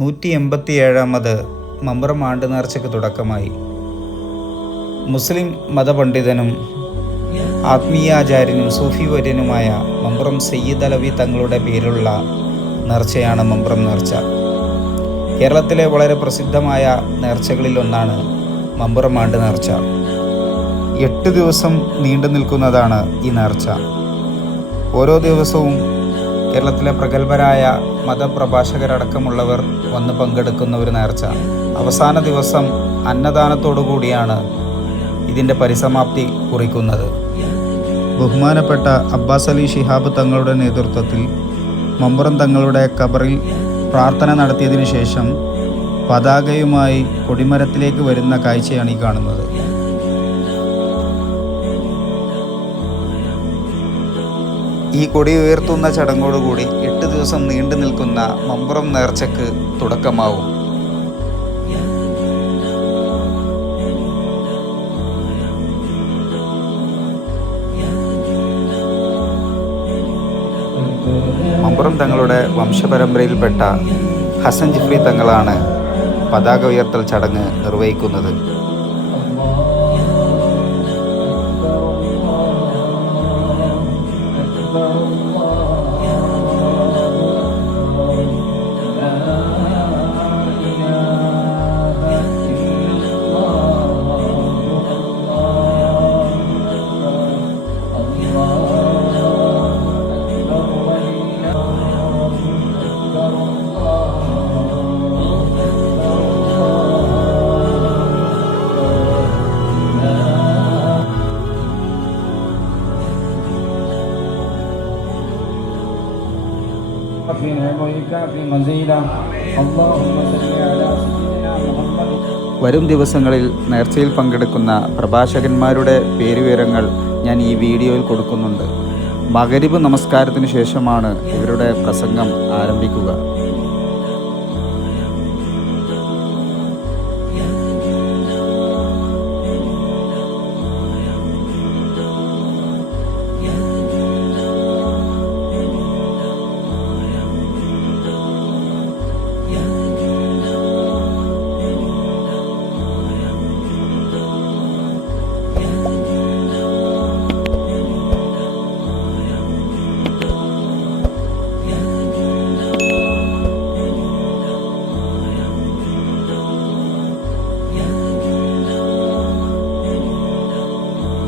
187ാമത് മമ്പുറം ആണ്ട് നേർച്ചയ്ക്ക് തുടക്കമായി. മുസ്ലിം മതപണ്ഡിതനും ആത്മീയാചാര്യനും സൂഫി വര്യനുമായ മമ്പുറം സയ്യിദ് അലവി തങ്ങളുടെ പേരിലുള്ള നേർച്ചയാണ് മമ്പുറം നേർച്ച. കേരളത്തിലെ വളരെ പ്രസിദ്ധമായ നേർച്ചകളിലൊന്നാണ് മമ്പുറം ആണ്ട് നേർച്ച. 8 ദിവസം നീണ്ടു നിൽക്കുന്നതാണ് ഈ നേർച്ച. ഓരോ ദിവസവും കേരളത്തിലെ പ്രഗത്ഭരായ മതപ്രഭാഷകരടക്കമുള്ളവർ വന്ന് പങ്കെടുക്കുന്ന ഒരു നേർച്ച. അവസാന ദിവസം അന്നദാനത്തോടു കൂടിയാണ് ഇതിൻ്റെ പരിസമാപ്തി കുറിക്കുന്നത്. ബഹുമാനപ്പെട്ട അബ്ബാസ് അലി ശിഹാബ് തങ്ങളുടെ നേതൃത്വത്തിൽ മമ്പുറം തങ്ങളുടെ ഖബറിൽ പ്രാർത്ഥന നടത്തിയതിനു ശേഷം പതാകയുമായി കൊടിമരത്തിലേക്ക് വരുന്ന കാഴ്ചയാണ് ഈ കാണുന്നത്. ഈ കൊടി ഉയർത്തുന്ന ചടങ്ങോടുകൂടി 8 ദിവസം നീണ്ടു നിൽക്കുന്ന മമ്പുറം നേർച്ചയ്ക്ക് തുടക്കമാവും. മമ്പുറം തങ്ങളുടെ വംശപരമ്പരയിൽപ്പെട്ട ഹസൻ ജിഫ്രി തങ്ങളാണ് പതാക ഉയർത്തൽ ചടങ്ങ് നിർവഹിക്കുന്നത്. വരും ദിവസങ്ങളിൽ നേർച്ചയിൽ പങ്കെടുക്കുന്ന പ്രഭാഷകന്മാരുടെ പേരുവിവരങ്ങൾ ഞാൻ ഈ വീഡിയോയിൽ കൊടുക്കുന്നുണ്ട്. മഗ്‌രിബ് നമസ്കാരത്തിന് ശേഷമാണ് ഇവരുടെ പ്രസംഗം ആരംഭിക്കുക.